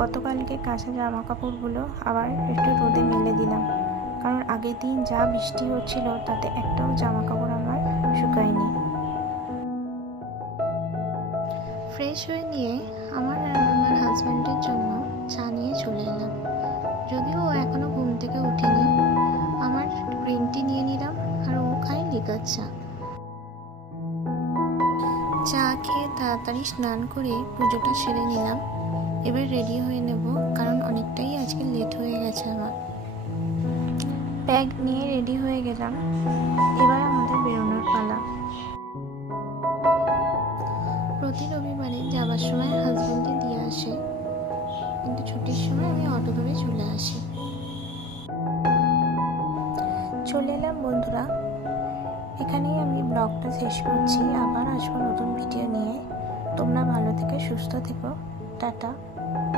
গতকালকে কাঁচা জামা কাপড়গুলো আবার একটু রোদে মেলে দিলাম, কারণ আগের দিন যা বৃষ্টি হচ্ছিল তাতে একটাও জামা কাপড় আমার শুকায়নি। ফ্রেশ হয়ে নিয়ে আমার আর আমার হাজব্যান্ডের জন্য চা নিয়ে চলে এলাম। যদিও ও এখনো ঘুম থেকে উঠেনি, আমার গ্রিন টি নিয়ে নিলাম আর ও খায় লিকার চা। চা খেয়ে তাড়াতাড়ি স্নান করে পুজোটা সেরে নিলাম। এবার রেডি হয়ে নেব, কারণ অনেকটাই আজকে লেট হয়ে গেছে আমার। ব্যাগ নিয়ে রেডি হয়ে গেলাম, এবার আমাদের বেরোনোর পালা। প্রতি রবিবারে যাবার সময় হাজব্যান্ডে দিয়ে আসে, কিন্তু ছুটির সময় আমি অটো ধরে চলে আসি। চলে এলাম বন্ধুরা, এখানেই আমি ব্লগটা শেষ করছি। আবার আসবো নতুন ভিডিও নিয়ে। তোমরা ভালো থেকে সুস্থ থেকো। টাটা।